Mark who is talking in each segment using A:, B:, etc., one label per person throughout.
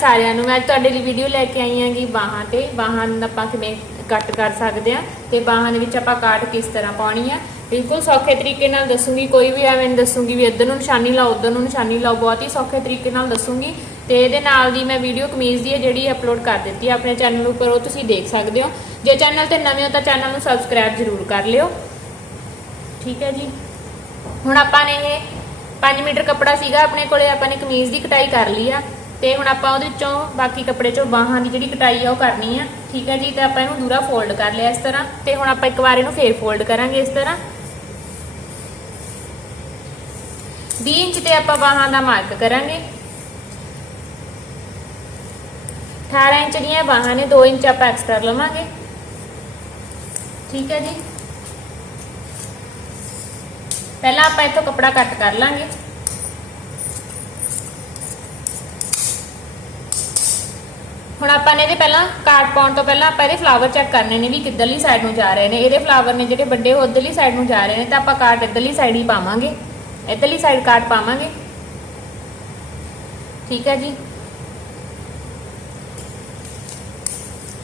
A: ਸਾਰਿਆਂ ਨੂੰ, ਮੈਂ ਅੱਜ ਤੁਹਾਡੇ ਲਈ ਵੀਡੀਓ ਲੈ ਕੇ ਆਈ ਹਾਂਗੀ ਬਾਹਾਂ ਤੇ, ਬਾਹਾਂ ਨੂੰ ਆਪਾਂ ਕਿਵੇਂ ਕੱਟ ਕਰ ਸਕਦੇ ਆ ਤੇ ਬਾਹਾਂ ਦੇ ਵਿੱਚ ਆਪਾਂ ਕਾਟ ਕਿਸ ਤਰ੍ਹਾਂ ਪਾਉਣੀ ਆ। ਬਿਲਕੁਲ ਸੌਖੇ ਤਰੀਕੇ ਨਾਲ ਦੱਸੂਗੀ, ਕੋਈ ਵੀ ਐਵੇਂ ਦੱਸੂਗੀ ਵੀ ਇੱਧਰ ਨੂੰ ਨਿਸ਼ਾਨੀ ਲਾਓ, ਉੱਧਰ ਨੂੰ ਨਿਸ਼ਾਨੀ ਲਾਓ, ਬਹੁਤ ਹੀ ਸੌਖੇ ਤਰੀਕੇ ਨਾਲ ਦੱਸੂਗੀ। ਤੇ ਇਹਦੇ ਨਾਲ ਦੀ ਮੈਂ ਵੀਡੀਓ ਕਮੀਜ਼ ਦੀ ਹੈ ਜਿਹੜੀ ਅਪਲੋਡ ਕਰ ਦਿੱਤੀ ਹੈ ਆਪਣੇ ਚੈਨਲ ਉੱਪਰ, ਉਹ ਤੁਸੀਂ ਦੇਖ ਸਕਦੇ ਹੋ। ਜੇ ਚੈਨਲ ਤੇ ਨਵੇਂ ਹੋ ਤਾਂ ਚੈਨਲ ਨੂੰ ਸਬਸਕ੍ਰਾਈਬ ਜ਼ਰੂਰ ਕਰ ਲਿਓ। ਠੀਕ ਹੈ ਜੀ? ਹੁਣ ਆਪਾਂ ਨੇ ਇਹ 5 ਮੀਟਰ ਕੱਪੜਾ ਸੀਗਾ, ਆਪਣੇ ਕੋਲੇ ਆਪਾਂ ਨੇ ਕਮੀਜ਼ ਦੀ ਕਟਾਈ ਕਰ ਲਈ ਆ। ਤੇ ਹੁਣ ਆਪਾਂ ਉਹਦੇ 'ਚੋਂ ਬਾਕੀ ਕੱਪੜੇ ਚੋਂ ਬਾਹਾਂ ਦੀ ਜਿਹੜੀ ਕਟਾਈ ਆ ਉਹ ਕਰਨੀ ਆ। ਠੀਕ ਹੈ ਜੀ, ਤੇ ਆਪਾਂ ਇਹਨੂੰ ਦੂਰਾ ਫੋਲਡ ਕਰ ਲਿਆ ਇਸ ਤਰ੍ਹਾਂ। ਤੇ ਹੁਣ ਆਪਾਂ ਇੱਕ ਵਾਰ ਇਹਨੂੰ ਫੇਰ ਫੋਲਡ ਕਰਾਂਗੇ ਇਸ ਤਰ੍ਹਾਂ। 20 ਇੰਚ ਤੇ ਆਪਾਂ ਬਾਹਾਂ ਦਾ ਮਾਰਕ ਕਰਾਂਗੇ। 18 ਇੰਚ ਦੀਆਂ ਬਾਹਾਂ ਨੇ 2 ਇੰਚ ਆਪਾਂ ਐਕਸਟਰਾ ਲਵਾਂਗੇ। ਠੀਕ ਹੈ ਜੀ। ਪਹਿਲਾਂ ਆਪਾਂ ਇੱਥੋਂ ਕੱਪੜਾ ਕੱਟ ਕਰ ਲਾਂਗੇ। ਹੁਣ ਆਪਾਂ ਨੇ ਇਹਦੇ ਪਹਿਲਾਂ ਕਾਟ ਪਾਉਣ ਤੋਂ ਪਹਿਲਾਂ ਆਪਾਂ ਇਹਦੇ ਫਲਾਵਰ ਚੈੱਕ ਕਰਨੇ ਨੇ ਵੀ ਕਿੱਧਰਲੀ ਸਾਈਡ ਨੂੰ ਜਾ ਰਹੇ ਨੇ। ਇਹਦੇ ਫਲਾਵਰ ਨੇ ਜਿਹੜੇ ਵੱਡੇ ਉਹ ਉੱਧਰਲੀ ਸਾਈਡ ਨੂੰ ਜਾ ਰਹੇ ਨੇ ਤਾਂ ਆਪਾਂ ਕਾਟ ਇੱਧਰਲੀ ਸਾਈਡ ਹੀ ਪਾਵਾਂਗੇ। ਇੱਧਰਲੀ ਸਾਈਡ ਕਾਟ ਪਾਵਾਂਗੇ। ਠੀਕ ਹੈ ਜੀ।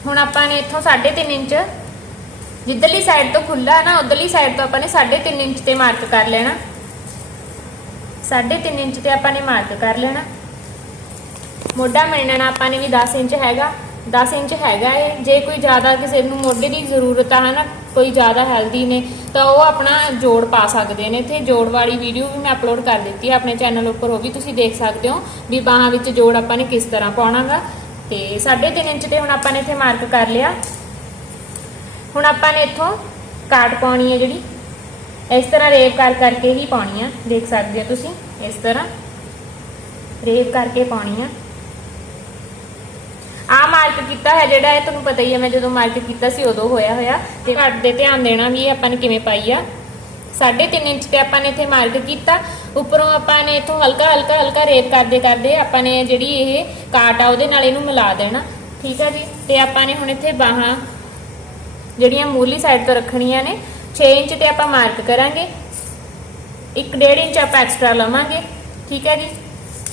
A: ਹੁਣ ਆਪਾਂ ਨੇ ਇੱਥੋਂ 3.5 ਇੰਚ, ਜਿੱਧਰਲੀ ਸਾਈਡ ਤੋਂ ਖੁੱਲਾ ਹੈ ਨਾ, ਉਧਰਲੀ ਸਾਈਡ ਤੋਂ ਆਪਾਂ ਨੇ 3.5 ਇੰਚ ਤੇ ਮਾਰਕ ਕਰ ਲੈਣਾ। 3.5 ਇੰਚ ਤੇ ਆਪਾਂ ਨੇ ਮਾਰਕ ਕਰ ਲੈਣਾ। ਮੋਢਾ ਮਿਲਣਾ ਆਪਾਂ ਨੇ ਵੀ 10 ਇੰਚ ਹੈਗਾ 10 ਇੰਚ ਹੈਗਾ ਏ। ਜੇ ਕੋਈ ਜ਼ਿਆਦਾ ਕਿਸੇ ਨੂੰ ਮੋਢੇ ਦੀ ਜ਼ਰੂਰਤ ਆ ਹਨਾ, ਕੋਈ ਜ਼ਿਆਦਾ ਹੈਲਦੀ ਨੇ, ਤਾਂ ਉਹ ਆਪਣਾ ਜੋੜ ਪਾ ਸਕਦੇ ਨੇ। ਇੱਥੇ ਜੋੜ ਵਾਲੀ ਵੀਡੀਓ ਵੀ ਮੈਂ ਅਪਲੋਡ ਕਰ ਦਿੱਤੀ ਹੈ ਆਪਣੇ ਚੈਨਲ ਉੱਪਰ ਉਹ ਵੀ ਤੁਸੀਂ ਦੇਖ ਸਕਦੇ ਹੋ ਵੀ ਬਾਹਾਂ ਵਿੱਚ ਜੋੜ ਆਪਾਂ ਨੇ ਕਿਸ ਤਰ੍ਹਾਂ ਪਾਉਣਾਗਾ। ਤੇ 3.5 ਇੰਚ ਤੇ ਹੁਣ ਆਪਾਂ ਨੇ ਇੱਥੇ ਮਾਰਕ ਕਰ ਲਿਆ। ਹੁਣ ਆਪਾਂ ਨੇ ਇੱਥੋਂ ਕਾਟ ਪਾਉਣੀ ਹੈ ਜਿਹੜੀ। ਇਸ ਤਰ੍ਹਾਂ ਰੇਵ ਕਰ ਕਰਕੇ ਹੀ ਪਾਉਣੀ ਆ, ਦੇਖ ਸਕਦੇ ਹੋ ਤੁਸੀਂ। ਇਸ ਤਰ੍ਹਾਂ ਰੇਪ ਕਰਕੇ ਪਾਉਣੀ ਆ। ਮਾਰਕ ਕੀਤਾ ਹੈ ਜਿਹੜਾ ਇਹ ਤੁਹਾਨੂੰ ਪਤਾ ਹੀ ਹੈ, ਮੈਂ ਜਦੋਂ ਮਾਰਕ ਕੀਤਾ ਸੀ ਉਦੋਂ ਹੋਇਆ ਹੋਇਆ ਤੇ ਘੱਟ ਦੇ ਧਿਆਨ ਦੇਣਾ ਵੀ ਇਹ ਆਪਾਂ ਨੇ ਕਿਵੇਂ ਪਾਈ ਆ। 3.5 ਇੰਚ ਤੇ ਆਪਾਂ ਨੇ ਇੱਥੇ ਮਾਰਕ ਕੀਤਾ, ਉੱਪਰੋਂ ਆਪਾਂ ਨੇ ਇੱਥੋਂ ਹਲਕਾ ਹਲਕਾ ਹਲਕਾ ਰੇਪ ਕਰਦੇ ਕਰਦੇ ਆਪਾਂ ਨੇ ਜਿਹੜੀ ਇਹ ਕਾਟ ਆ, ਉਹਦੇ ਨਾਲ ਇਹਨੂੰ ਮਿਲਾ ਦੇਣਾ, ਠੀਕ ਆ ਜੀ? ਤੇ ਆਪਾਂ ਨੇ ਹੁਣ ਇੱਥੇ ਬਾਹਾਂ ਜਿਹੜੀਆਂ ਮੂਲੀ ਸਾਈਡ ਤੋਂ ਰੱਖਣੀਆਂ ਨੇ 6 ਇੰਚ ਤੇ ਆਪਾਂ ਮਾਰਕ ਕਰਾਂਗੇ 1.5 ਇੰਚ ਆਪਾਂ ਐਕਸਟਰਾ ਲਵਾਂਗੇ, ਠੀਕ ਹੈ ਜੀ?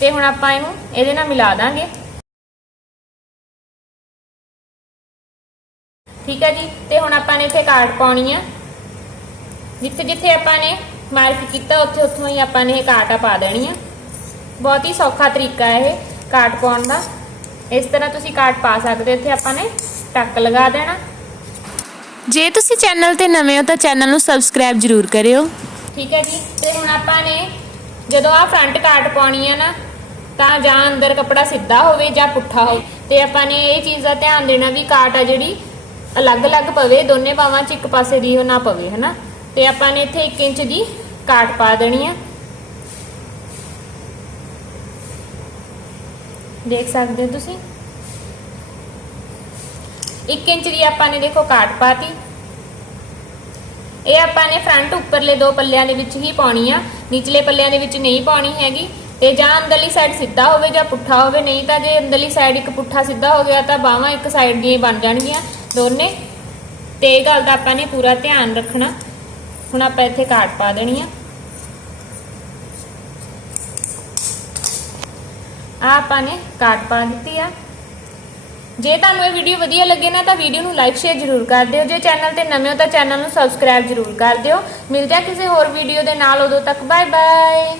A: ਤੇ ਹੁਣ ਆਪਾਂ ਇਹਨੂੰ ਇਹਦੇ ਨਾਲ ਮਿਲਾ ਦਾਂਗੇ। ਠੀਕ ਹੈ ਜੀ? ਤੇ ਹੁਣ ਆਪਾਂ ਨੇ ਇੱਥੇ ਕਾਰਡ ਪਾਉਣੀ ਆ। ਜਿੱਥੇ ਜਿੱਥੇ ਆਪਾਂ ਨੇ ਮਾਰਕ ਕੀਤਾ ਉੱਥੇ ਉੱਥੋਂ ਹੀ ਆਪਾਂ ਨੇ ਇਹ ਕਾਟਾ ਪਾ ਦੇਣੀ ਆ। ਬਹੁਤ ਹੀ ਸੌਖਾ ਤਰੀਕਾ ਹੈ ਇਹ ਕਾਟ ਪਾਉਣ ਦਾ। ਇਸ ਤਰ੍ਹਾਂ ਤੁਸੀਂ ਕਾਟ ਪਾ ਸਕਦੇ ਹੋ। ਇੱਥੇ ਆਪਾਂ ਨੇ ਟੱਕ ਲਗਾ ਦੇਣਾ।
B: ਜੇ ਤੁਸੀਂ ਚੈਨਲ ਤੇ ਨਵੇਂ ਹੋ ਤਾਂ ਚੈਨਲ ਨੂੰ ਸਬਸਕ੍ਰਾਈਬ ਜ਼ਰੂਰ ਕਰਿਓ।
A: ਠੀਕ ਹੈ ਜੀ? ਤੇ ਹੁਣ ਆਪਾਂ ਨੇ ਜਦੋਂ ਆ ਫਰੰਟ ਕਾਟ ਪਾਉਣੀ ਹੈ ਨਾ ਤਾਂ ਜਾਂ ਅੰਦਰ ਕੱਪੜਾ ਸਿੱਧਾ ਹੋਵੇ ਜਾਂ ਪੁੱਠਾ ਹੋਵੇ। ਤੇ ਆਪਾਂ ਨੇ ਇਹ ਚੀਜ਼ ਦਾ ਧਿਆਨ ਦੇਣਾ ਵੀ ਕਾਟ ਆ ਜਿਹੜੀ ਅਲੱਗ-ਅਲੱਗ ਪਵੇ, ਦੋਨੇ ਬਾਹਾਂ 'ਚ ਇੱਕ ਪਾਸੇ ਦੀ ਉਹ ਨਾ ਪਵੇ, ਹਨਾ? ਤੇ ਆਪਾਂ ਨੇ ਇੱਥੇ 1 ਇੰਚ ਦੀ ਕਾਟ ਪਾ ਦੇਣੀ ਆ। ਦੇਖ ਸਕਦੇ ਹੋ ਤੁਸੀਂ? 1 ਇੰਚ ਦੀ ਆਪਾਂ ਨੇ ਦੇਖੋ ਕਾਟ ਪਾਤੀ। ਇਹ ਆਪਾਂ ਨੇ ਫਰੰਟ ਉੱਪਰਲੇ ਦੋ ਪੱਲਿਆਂ ਦੇ ਵਿੱਚ ਹੀ ਪਾਉਣੀ ਆ। ਨਿਚਲੇ ਪੱਲਿਆਂ ਦੇ ਵਿੱਚ ਨਹੀਂ ਪਾਉਣੀ ਹੈਗੀ। ਤੇ ਜਾਂ ਅੰਦਰਲੀ ਸਾਈਡ ਸਿੱਧਾ ਹੋਵੇ ਜਾਂ ਪੁੱਠਾ ਹੋਵੇ, ਨਹੀਂ ਤਾਂ ਜੇ ਅੰਦਰਲੀ ਸਾਈਡ ਇੱਕ ਪੁੱਠਾ ਸਿੱਧਾ ਹੋ ਗਿਆ ਤਾਂ ਬਾਹਾਂ ਇੱਕ ਸਾਈਡ ਦੀਆਂ ਹੀ ਬਣ ਜਾਣਗੀਆਂ। ਦੋਨੇ। ਤੇ ਇਹ ਗੱਲ ਦਾ ਆਪਾਂ ਨੇ ਪੂਰਾ ਧਿਆਨ ਰੱਖਣਾ। ਹੁਣ ਆਪਾਂ ਇੱਥੇ ਕਾਟ ਪਾ ਦੇਣੀ ਆ। ਆ ਆਪਾਂ ਨੇ ਕਾਟ ਪਾ ਦਿੱਤੀ ਆ। ਜੇ ਤੁਹਾਨੂੰ ਇਹ ਵੀਡੀਓ ਵਧੀਆ ਲੱਗੇ ਨਾ, ਤਾਂ ਵੀਡੀਓ ਨੂੰ ਲਾਈਕ ਸ਼ੇਅਰ ਜ਼ਰੂਰ ਕਰ ਦਿਓ। ਜੇ ਚੈਨਲ ਤੇ ਨਵੇਂ ਹੋ, ਤਾਂ ਚੈਨਲ ਨੂੰ ਸਬਸਕ੍ਰਾਈਬ ਜ਼ਰੂਰ ਕਰ ਦਿਓ। ਮਿਲਦੇ ਆ ਕਿਸੇ ਹੋਰ ਵੀਡੀਓ ਦੇ ਨਾਲ। ਉਦੋਂ ਤੱਕ ਬਾਏ ਬਾਏ